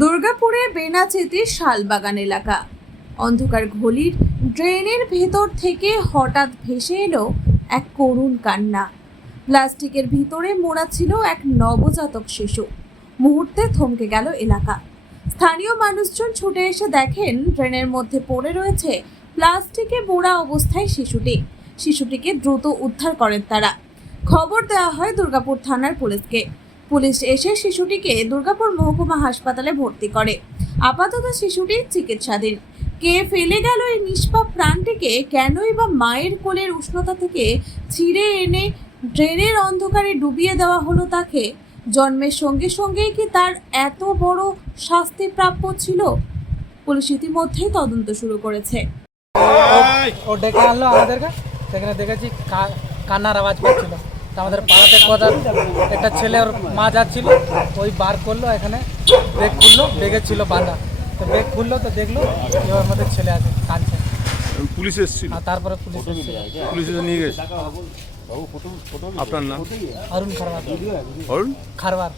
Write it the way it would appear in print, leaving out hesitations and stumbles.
দুর্গাপুরের বেনাচেতির শালবাগান এলাকা। অন্ধকার গলির ড্রেনের ভেতর থেকে হঠাৎ ভেসে এলো এক করুণ কান্না। প্লাস্টিকের ভিতরে মোড়া ছিল এক নবজাতক শিশু। মুহূর্তে থমকে গেল এলাকা। স্থানীয় মানুষজন ছুটে এসে দেখেন ড্রেনের মধ্যে পড়ে রয়েছে প্লাস্টিকে মোড়া অবস্থায় শিশুটিকে দ্রুত উদ্ধার করেন তারা। খবর দেওয়া হয় দুর্গাপুর থানার পুলিশকে। পুলিশ এসে শিশুটিকে দুর্গাপুর মহকুমা হাসপাতালে ভর্তি করে। আপাতত শিশুটি চিকিৎসাধীন। কে ফেলে গেল এই নিষ্পাপ প্রাণটিকে? কেনই বা মায়ের কোলের উষ্ণতা থেকে ছিঁড়ে এনে ড্রেনের অন্ধকারে ডুবিয়ে দেওয়া হলো তাকে? জন্মের সঙ্গে সঙ্গেই কি তার এত বড় শাস্তি প্রাপ্য ছিল? পুলিশ ইতিমধ্যেই তদন্ত শুরু করেছে। ও ডেকে আনলো আমাদেরকে, সেখানে দেখেছি কান্নার আওয়াজ পাচ্ছিল। তো আমাদের পাড়াতে কথা একটা ছেলে ওর মা যাচ্ছিল, ওই বার করলো, এখানে ব্রেক খুললো, ব্রেকে ছিল বাঁধা। তো ব্রেক খুললো তো দেখলো ওর মধ্যে ছেলে আছে, কাঁদছে। পুলিশ এসেছিল, আর তারপরে পুলিশ এসেছিল। পুলিশ এসে নিয়ে গেছে। আপনার নাম? অরুণ খারবার। অরুণ খারবার।